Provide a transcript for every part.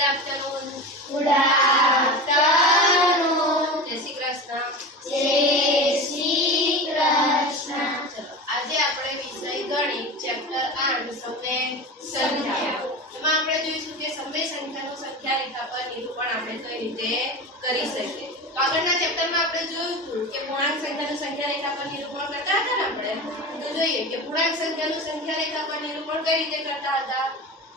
Good afternoon. Good afternoon. જય શ્રી કૃષ્ણ. જય શ્રી કૃષ્ણ. ચલો આજે આપણે વિષય ગણિત ચેપ્ટર 8 સમય સંખ્યા. એમાં આપણે જોઈશું કે સમય સંખ્યાનું સંખ્યા રેખા પર નિરૂપણ આપણે કઈ રીતે કરી શકીએ. તો આગળના ચેપ્ટરમાં આપણે જોયું હતું કે પૂર્ણાંક સંખ્યાનું સંખ્યા રેખા પર નિરૂપણ કરતા હતા ને આપણે. તો જોઈએ કે પૂર્ણાંક સંખ્યાનું સંખ્યા રેખા પર નિરૂપણ કઈ રીતે કરતા હતા.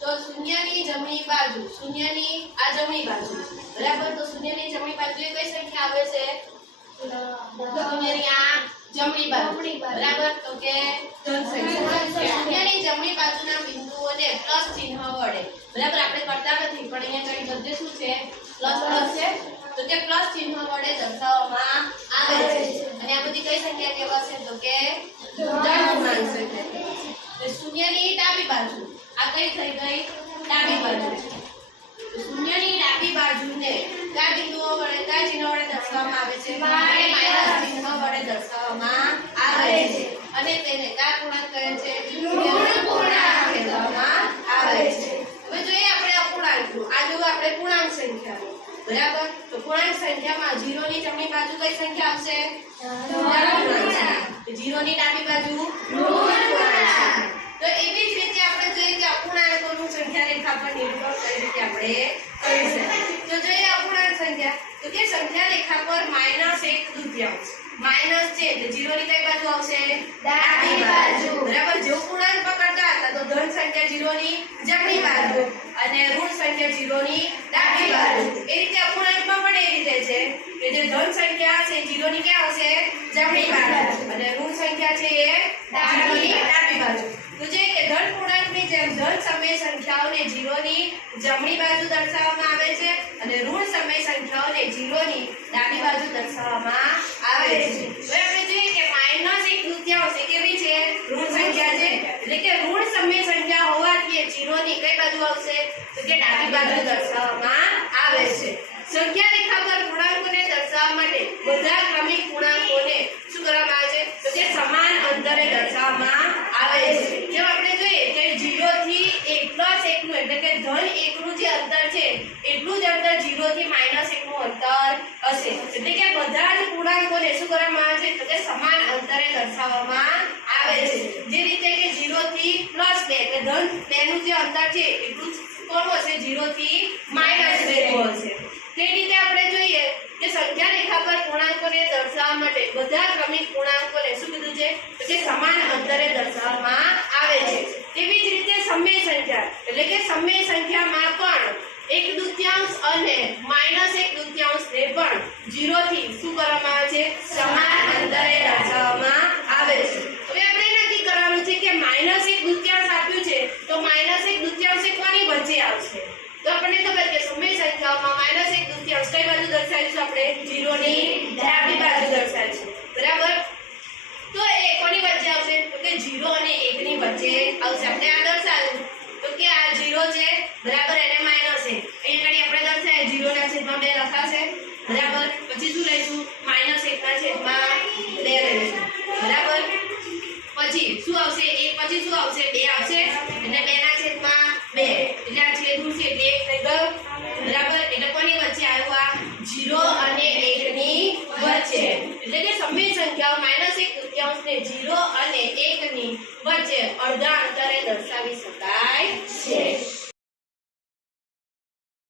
તો શૂન્યની જમણી બાજુ, શૂન્યની આ જમણી બાજુ, બરાબર. તો શૂન્યની જમણી બાજુએ કઈ સંખ્યા આવે છે? શૂન્યની આ જમણી બાજુ, બરાબર. તો કે ધન સંખ્યા. શૂન્યની જમણી બાજુના બિંદુઓને પ્લસ ચિહ્ન વડે, બરાબર, આપણે કરતા નથી પણ અહીંયા કઈ બધે શું છે? પ્લસ પ્લસ છે. તો કે પ્લસ ચિહ્ન વડે દર્શાવવામાં આવે છે. અને આ બધી કઈ સંખ્યા કહેવાશે? તો કે ધન પૂર્ણાંક સંખ્યા કહેવાશે. તો શૂન્યની ડાબી બાજુ, આ કઈ થઈ ગઈ? ડાબી બાજુ. શૂન્યની ડાબી બાજુને કયા બિંદુઓ વડે, કયા ચિહ્ન વડે દર્શાવવામાં આવે છે? માઈનસ ચિહ્ન વડે દર્શાવવામાં આવે છે. અને તેને કયા પૂર્ણાંક કહે છે? ઋણ પૂર્ણાંક કહેવામાં આવે છે. હવે જોઈએ આપણે અપૂર્ણાંકનું. આ જો આપણે પૂર્ણાંક સંખ્યા, બરાબર. તો પૂર્ણાંક સંખ્યામાં 0 ની જમણી બાજુ કઈ સંખ્યા આવશે? ધન પૂર્ણાંક. 0 ની ડાબી બાજુ ઋણ પૂર્ણાંક. તો એવી જ રીતે આપણે જોઈએ કે અપૂર્ણાંકોનું સંખ્યા રેખા પર નિરૂપણ કઈ રીતે આપણે કરી શકીએ. તો જોઈએ અપૂર્ણાંક સંખ્યા. તો કે સંખ્યા રેખા પર -1/2. માઈનસ છે એટલે 0 ની કઈ બાજુ આવશે? ડાબી બાજુ, બરાબર. જો પૂર્ણાંક પકડતા હતા તો ધન સંખ્યા 0 ની જમણી બાજુ અને ઋણ સંખ્યા 0 ની ડાબી બાજુ. એ રીતે અપૂર્ણાંકમાં પણ એ રીતે છે કે જે ધન સંખ્યા છે 0 ની ક્યાં આવશે? જમણી બાજુ અને ઋણ સંખ્યા છે એ 0 ની ડાબી બાજુ. તો જે કે ધન પૂર્ણાંકની જેમ ધન સમય સંખ્યાઓને 0 ની જમણી બાજુ દર્શાવવામાં આવે છે અને ઋણ સમય સંખ્યાઓને 0 ની ડાબી બાજુ દર્શાવવામાં આવે છે. હવે આપણે જોઈએ કે -1/2 એ કેવી છે? ઋણ સંખ્યા છે. એટલે કે ઋણ સમય સંખ્યા હોવાથી એ 0 ની કઈ બાજુ આવશે? તો કે ડાબી બાજુ દર્શાવવામાં આવે છે. સંખ્યા રેખા પર પૂર્ણાંકોને દર્શાવવા માટે બધા ક્રમિક પૂર્ણાંકોને શું કરવામાં આવે છે? તો કે સમાન અંતરે દર્શાવવામાં આવે છે. જેમ આપણે જોઈએ કે 0 થી 1 + 1 નું એટલે કે ધન 1 નું જે અંતર છે એટલું જ અંતર 0 થી -1 નું અંતર હશે. એટલે કે બધા જ પૂર્ણાંકોને શું કરવામાં આવે છે? તો કે સમાન અંતરે દર્શાવવામાં આવે છે. જે રીતે કે 0 થી +2 એટલે ધન 2 નું જે અંતર છે એટલું જ કોણ હશે? 0 થી -2 હશે. તે રીતે આપણે જોઈએ કે સંખ્યા રેખા પર પૂર્ણાંકોને દર્શાવવા માટે બધા ક્રમિક પૂર્ણાંકોને શું કીધું છે? તો કે સમાન અંતરે દર્શાવવામાં આવે છે. તેવી જ રીતે સમય સંખ્યા એટલે કે સમય સંખ્યામાં પણ 1/2 અને -1/2 ને પણ 0 થી શું કરવામાં આવે છે? સમાન અંતરે દર્શાવવામાં આવે છે. હવે આપણે નક્કી કરવાનું છે કે -1/2 આપ્યું છે તો -1/2 એ કોની વચ્ચે આવશે? તો આપણને ખબર કે સમય સંખ્યાઓમાં -1/2 કઈ બાજુ દર્શાવીશું? આપણે 0 ની ડાબી બાજુ દર્શાવીશું, બરાબર. તો એ કોની વચ્ચે આવશે? તો કે 0 અને 1 ની વચ્ચે આવશે. આપણે આ દર્શાવ્યું તો કે આ 0 છે, બરાબર, એને માઈનસ છે. અહીંયા કડી આપણે દર્શાવ્યું 0 ના છેદમાં 2 લખાશે, બરાબર. પછી શું લઈશું? -1 ના છેદમાં 2 લઈશું, બરાબર. પછી શું આવશે? 1 પછી શું આવશે? 2 આવશે એટલે 2 ના છેદમાં 2 એટલે આ છેદ ઉડશે એટલે 1 થઈ ગયો, બરાબર. એટલે કોની વચ્ચે આવ્યું? આ 0 અને 1 ની વચ્ચે. એટલે કે સમય સંખ્યાઓ -1/2 ને 0 અને 1 ની વચ્ચે અડધા અંતરે દર્શાવી શકાય છે.